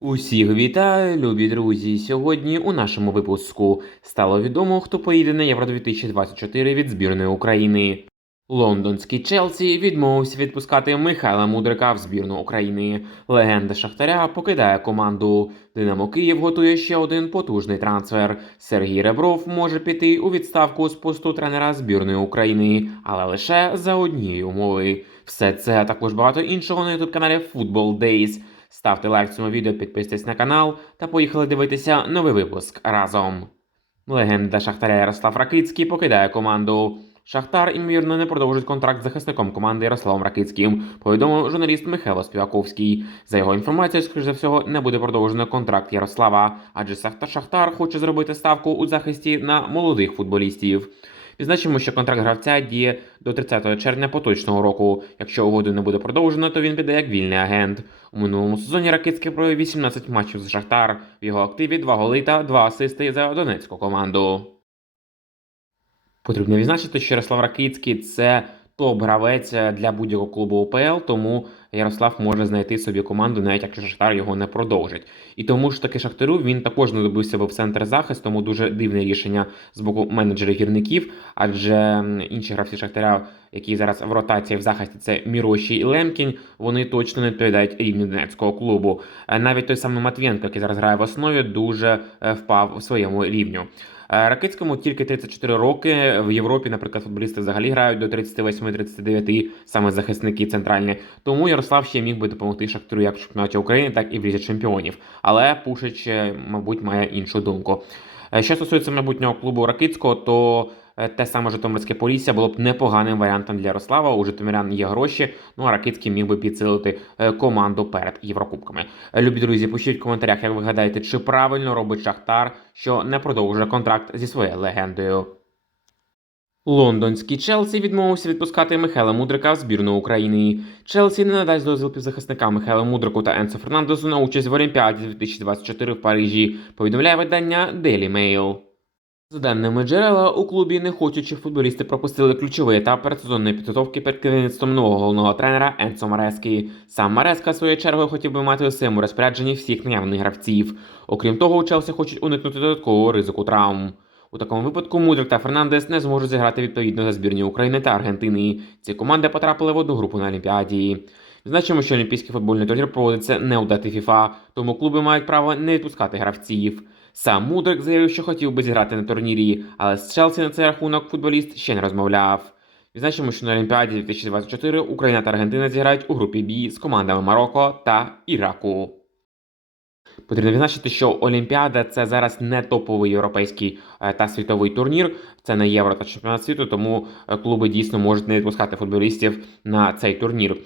Усіх вітаю, любі друзі! Сьогодні у нашому випуску стало відомо, хто поїде на Євро 2024 від збірної України. Лондонський Челсі відмовився відпускати Михайла Мудрика в збірну України. Легенда Шахтаря покидає команду. Динамо Київ готує ще один потужний трансфер. Сергій Ребров може піти у відставку з посту тренера збірної України, але лише за однієї умови. Все це а також багато іншого на youtube каналі Football Days. Ставте лайк цьому відео, підписуйтесь на канал та поїхали дивитися новий випуск разом. Легенда Шахтаря Ярослав Ракицький покидає команду. Шахтар, ймовірно, не продовжить контракт з захисником команди Ярославом Ракицьким, повідомив журналіст Михайло Співаковський. За його інформацією, скоріш за всього, не буде продовжено контракт Ярослава, адже Шахтар хоче зробити ставку у захисті на молодих футболістів. Відзначимо, що контракт гравця діє до 30 червня поточного року. Якщо угоду не буде продовжено, то він піде як вільний агент. У минулому сезоні Ракицький провів 18 матчів з Шахтар. В його активі 2 голи та 2 асисти за донецьку команду. Потрібно відзначити, що Ярослав Ракицький це топ-гравець для будь-якого клубу УПЛ, тому Ярослав може знайти собі команду, навіть якщо Шахтар його не продовжить. І тому ж таки Шахтарю він також не добився би в центр захисту, тому дуже дивне рішення з боку менеджерів гірників, адже інші гравці Шахтаря, які зараз в ротації в захисті, це Міроші і Лемкінь, вони точно не відповідають рівню Донецького клубу. Е, Навіть той самий Матвієнко, який зараз грає в основі, дуже е, впав у своєму рівню. Е, Ракицькому тільки 34 роки. В Європі, наприклад, футболісти взагалі грають до 38-39, саме захисники центральні. Тому Ярослав ще міг би допомогти Шахтарю як в чемпіонаті України, так і в Лізі чемпіонів. Але Пушич, е, мабуть, має іншу думку. Е, Що стосується майбутнього клубу Ракицького, то те саме Житомирське Полісся було б непоганим варіантом для Ярослава. У Житомирян є гроші. Ну а Ракицький міг би підсилити е, команду перед Єврокубками. Е, Любі друзі, пишіть в коментарях, як ви гадаєте, чи правильно робить Шахтар, що не продовжує контракт зі своєю легендою. Лондонський Челсі відмовився відпускати Михайла Мудрика в збірну України. Челсі не надасть дозвіл півзахисникам Михайла Мудрику та Енсо Фернандесу на участь в Олімпіаді 2024 в Парижі, повідомляє видання Daily Mail. За даними джерела, у клубі не хочуть, футболісти пропустили ключовий етап передсезонної підготовки перед керівництвом нового головного тренера Енсо Марески. Сам Мареска, своєю чергою, хотів би мати у своєму розпорядженні всіх наявних гравців. Окрім того, у Челсі хочуть уникнути додаткового ризику травм. У такому випадку Мудрик та Фернандес не зможуть зіграти відповідно за збірні України та Аргентини. Ці команди потрапили в одну групу на Олімпіаді. Значимо, що Олімпійський футбольний турнір проводиться не у дати ФІФА, тому клуби мають право не відпускати гравців. Сам Мудрик заявив, що хотів би зіграти на турнірі, але з Челсі на цей рахунок футболіст ще не розмовляв. Відзначимо, що на Олімпіаді 2024 Україна та Аргентина зіграють у групі Б з командами Марокко та Іраку. Потрібно відзначити, що Олімпіада це зараз не топовий європейський е, та світовий турнір. Це не євро та чемпіонат світу, тому е, клуби дійсно можуть не відпускати футболістів на цей турнір.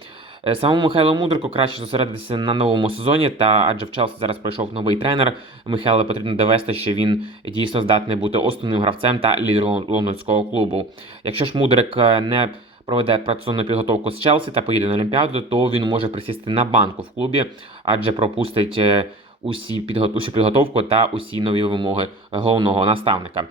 Е, Самому Михайлу Мудрику краще зосередитися на новому сезоні, та адже в Челсі зараз пройшов новий тренер. Михайло потрібно довести, що він дійсно здатний бути основним гравцем та лідером лондонського клубу. Якщо ж Мудрик е, не проведе працівну підготовку з Челсі та поїде на Олімпіаду, то він може присісти на банку в клубі, адже пропустить е, усі усю підготовку та усі нові вимоги головного наставника.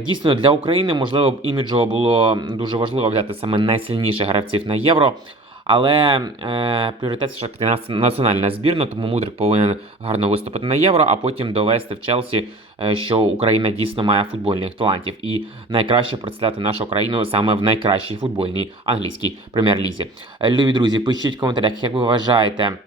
Дійсно, для України можливо б іміджово було дуже важливо взяти саме найсильніших гравців на євро. Але е, пріоритет все ж таки національна збірна, тому Мудрик повинен гарно виступити на євро, а потім довести в Челсі, е, що Україна дійсно має футбольних талантів і найкраще представляти нашу країну саме в найкращій футбольній англійській прем'єр-лізі. Е, Любі друзі, пишіть в коментарях, як ви вважаєте,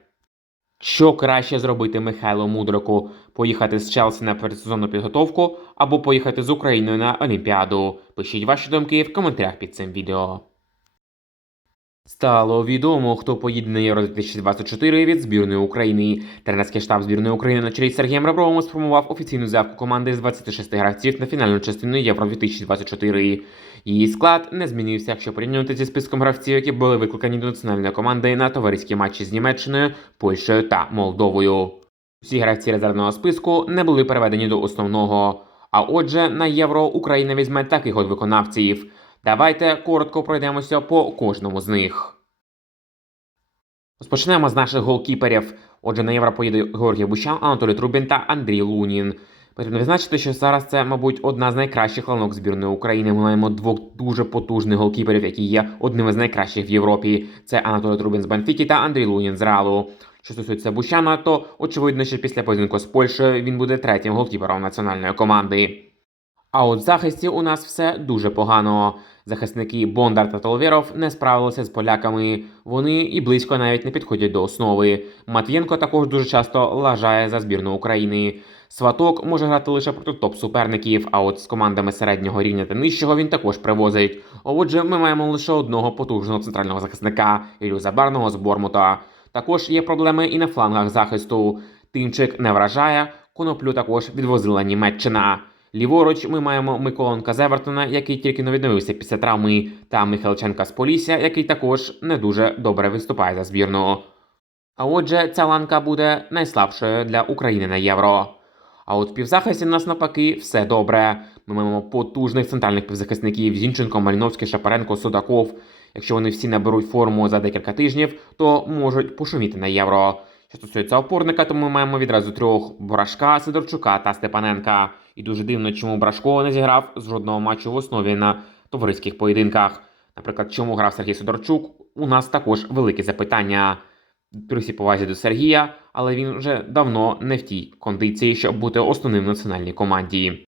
що краще зробити Михайлу Мудрику: поїхати з Челсі на передсезонну підготовку або поїхати з Україною на Олімпіаду. Пишіть ваші думки в коментарях під цим відео. Стало відомо, хто поїде на Євро 2024 від збірної України. Тренерський штаб збірної України на чолі з Сергієм Ребровим сформував офіційну заявку команди з 26 гравців на фінальну частину Євро 2024. Її склад не змінився, якщо порівнювати зі списком гравців, які були викликані до національної команди на товариські матчі з Німеччиною, Польщею та Молдовою. Всі гравці резервного списку не були переведені до основного. А отже, на євро Україна візьме таких от виконавців. Давайте коротко пройдемося по кожному з них. Розпочнемо з наших голкіперів. Отже, на євро поїде Георгій Бущан, Анатолій Трубін та Андрій Лунін. Потрібно відзначити, що зараз це, мабуть, одна з найкращих ланок збірної України. Ми маємо двох дуже потужних голкіперів, які є одними з найкращих в Європі. Це Анатолій Трубін з Бенфіки та Андрій Лунін з Реалу. Що стосується Бущана, то очевидно, що після поєдинку з Польщею він буде третім голкіпером національної команди. А от в захисті у нас все дуже погано. Захисники Бондар та Толвєров не справилися з поляками. Вони і близько навіть не підходять до основи. Матвієнко також дуже часто лажає за збірну України. Сваток може грати лише проти топ-суперників, а от з командами середнього рівня та нижчого він також привозить. Отже, ми маємо лише одного потужного центрального захисника Ілю Забарного з Бормута. Також є проблеми і на флангах захисту. Тимчик не вражає, коноплю також відвозила Німеччина. Ліворуч ми маємо Миколенка з Евертона, який тільки не відновився після травми, та Михайлченка з Полісся, який також не дуже добре виступає за збірну. А отже, ця ланка буде найслабшою для України на євро. А от в півзахисті в нас навпаки все добре. Ми маємо потужних центральних півзахисників Зінченко, Мальновський, Шапаренко, Судаков. Якщо вони всі наберуть форму за декілька тижнів, то можуть пошуміти на євро. Що стосується опорника, то ми маємо відразу трьох Брашка, Сидорчука та Степаненка. І дуже дивно, чому Брашко не зіграв з жодного матчу в основі на товариських поєдинках. Наприклад, чому грав Сергій Сидорчук, у нас також великі запитання. При всій повазі до Сергія, але він вже давно не в тій кондиції, щоб бути основним в національній команді.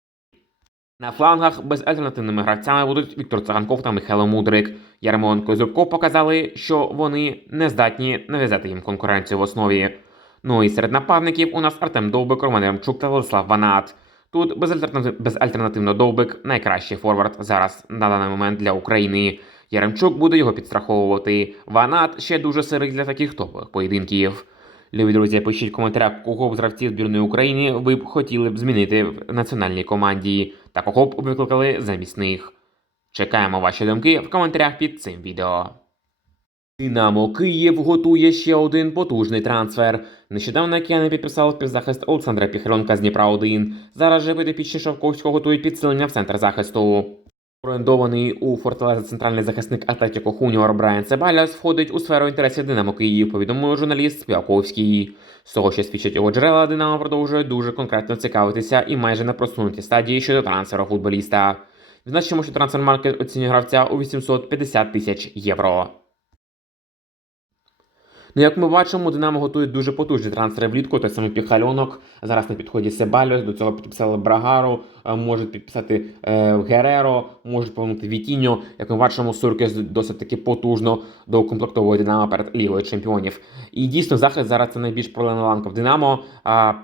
На флангах безальтернативними гравцями будуть Віктор Цаганков та Михайло Мудрик. Ярмоленко і Зубков показали, що вони не здатні нав'язати їм конкуренцію в основі. Ну і серед нападників у нас Артем Довбик, Роман Ямчук та Владислав Ванат. Тут безальтернатив... безальтернативно Довбик найкращий форвард зараз на даний момент для України. Яремчук буде його підстраховувати. Ванат ще дуже сирий для таких топових поєдинків. Любі друзі, пишіть в коментарях, кого б з гравців збірної України ви б хотіли б змінити в національній команді та кого б викликали замість них. Чекаємо ваші думки в коментарях під цим відео. Динамо Київ готує ще один потужний трансфер. Нещодавно кияни підписали півзахист Олександра Піхальонка з Дніпра 1. Зараз же підопічні Шовковського готують підсилення в центр захисту. Орендований у Форталеза центральний захисник Атлетіко Хуніор Брайан Цебаляс входить у сферу інтересів Динамо Київ, повідомив журналіст Співаковський. З того, що свідчить його джерела, Динамо продовжує дуже конкретно цікавитися і майже на просунутій стадії щодо трансферу футболіста. Відзначимо, що трансфермаркет оцінює гравця у 850 тисяч євро. Ну, як ми бачимо, Динамо готує дуже потужні трансфери влітку, той самий Піхальонок. Зараз на підході Себальос, до цього підписали Брагару, е, можуть підписати е, Гереро, можуть повернути Вітіньо. Як ми бачимо, Суркес досить таки потужно доукомплектовує Динамо перед Лігою Чемпіонів. І дійсно захист зараз це найбільш проблемна ланка в Динамо.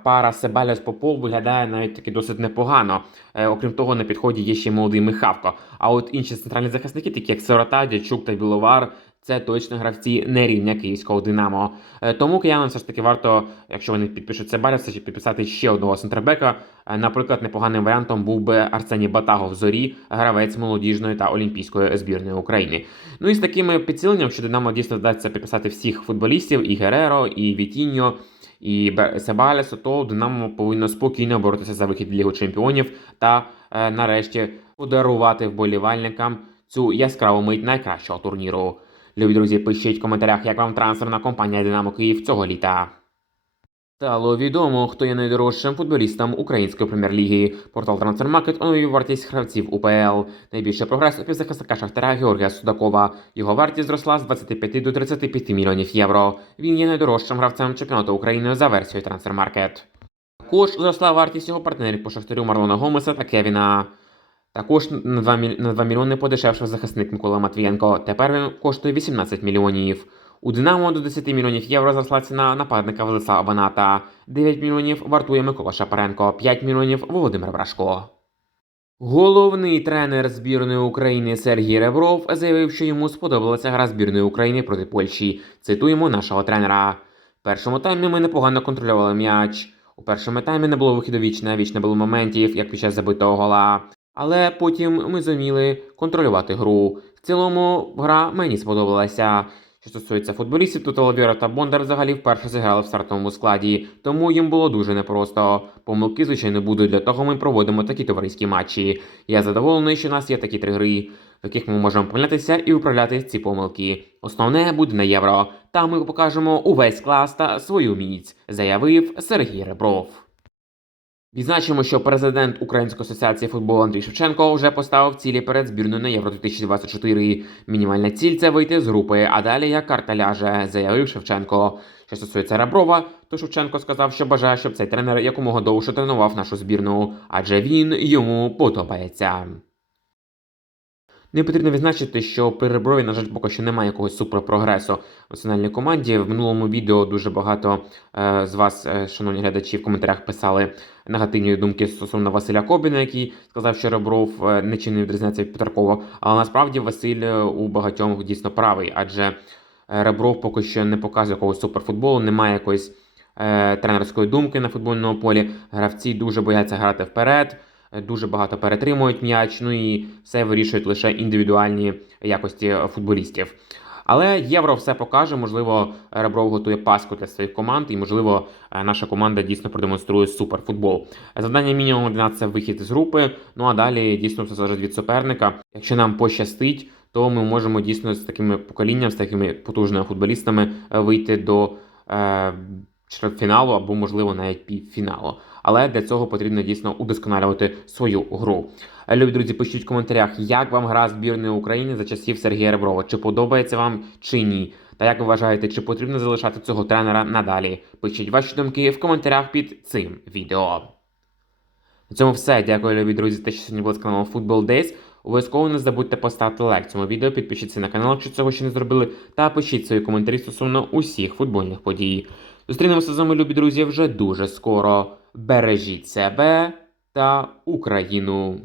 Пара Себальос Попов виглядає навіть таки досить непогано. Е, окрім того, на підході є ще молодий Михавко. А от інші центральні захисники, такі як Сирота, Дячук та Біловар, це точно гравці не рівня київського Динамо. Е, Тому киянам все ж таки варто, якщо вони підпишуть це чи підписати ще одного центрбека. Е, Наприклад, непоганим варіантом був би Арсеній Батагов зорі, гравець молодіжної та олімпійської збірної України. Ну і з такими підсиленням, що Динамо дійсно вдасться підписати всіх футболістів: і Гереро, і Вітіньо. І Себалесу, то Динамо повинно спокійно боротися за вихід Лігу Чемпіонів та е, нарешті подарувати вболівальникам цю яскраву мить найкращого турніру. Любі друзі, пишіть в коментарях, як вам трансферна компанія Динамо Київ цього літа. Стало відомо, хто є найдорожчим футболістом української прем'єр-ліги. Портал Трансфермаркет оновив вартість гравців УПЛ. Найбільший прогрес у півзахисника Шахтаря Георгія Судакова. Його вартість зросла з 25 до 35 мільйонів євро. Він є найдорожчим гравцем чемпіонату України за версією Трансфермаркет. Також зросла вартість його партнерів по Шахтарю Марлона Гомеса та Кевіна. Також на 2, міль... на 2 мільйони подешевшив захисник Микола Матвієнко. Тепер він коштує 18 мільйонів. У Динамо до 10 мільйонів євро зросла ціна нападника Владислава Баната. 9 мільйонів вартує Микола Шапаренко, 5 мільйонів Володимир Брашко. Головний тренер збірної України Сергій Ребров заявив, що йому сподобалася гра збірної України проти Польщі. Цитуємо нашого тренера. В першому таймі ми непогано контролювали м'яч. У першому таймі не було вихіду вічне, вічне було моментів, як під час забитого гола. Але потім ми зуміли контролювати гру. В цілому гра мені сподобалася. Що стосується футболістів, то Талавіра та Бондар взагалі вперше зіграли в стартовому складі, тому їм було дуже непросто. Помилки, звичайно, будуть для того ми проводимо такі товариські матчі. Я задоволений, що у нас є такі три гри, в яких ми можемо помилятися і управляти ці помилки. Основне буде на євро. Там ми покажемо увесь клас та свою міць, заявив Сергій Ребров. Відзначимо, що президент Української асоціації футболу Андрій Шевченко вже поставив цілі перед збірною на Євро 2024. Мінімальна ціль це вийти з групи, а далі як карта ляже, заявив Шевченко. Що стосується Реброва, то Шевченко сказав, що бажає, щоб цей тренер якомога довше тренував нашу збірну, адже він йому подобається. Не потрібно відзначити, що при Реброві, на жаль, поки що немає якогось суперпрогресу в національній команді. В минулому відео дуже багато е, з вас, е, шановні глядачі, в коментарях писали негативні думки стосовно Василя Кобіна, який сказав, що Ребров е, не відрізняється від Петракова. Але насправді Василь е, у багатьох дійсно правий, адже е, Ребров поки що не показує якогось суперфутболу, немає якоїсь е, тренерської думки на футбольному полі. Гравці дуже бояться грати вперед. Е, Дуже багато перетримують м'яч, ну і все вирішують лише індивідуальні якості футболістів. Але євро все покаже. Можливо, Ребров готує паску для своїх команд, і можливо, е, наша команда дійсно продемонструє суперфутбол. Завдання мінімум 11 – це вихід з групи. Ну а далі дійсно все залежить від суперника. Якщо нам пощастить, то ми можемо дійсно з такими поколінням, з такими потужними футболістами е, вийти до е, чвертьфіналу або, можливо, навіть півфіналу. Але для цього потрібно дійсно удосконалювати свою гру. Е, Любі друзі, пишіть в коментарях, як вам гра збірної України за часів Сергія Реброва. Чи подобається вам чи ні? Та як ви вважаєте, чи потрібно залишати цього тренера надалі? Пишіть ваші думки в коментарях під цим відео. На цьому все. Дякую, любі друзі, те, що сьогодні були з каналом Football Days. Обов'язково не забудьте поставити лайк цьому відео, підпишіться на канал, якщо цього ще не зробили, та пишіть свої коментарі стосовно усіх футбольних подій. Зустрінемося з вами, любі друзі, вже дуже скоро. Бережіть себе та Україну!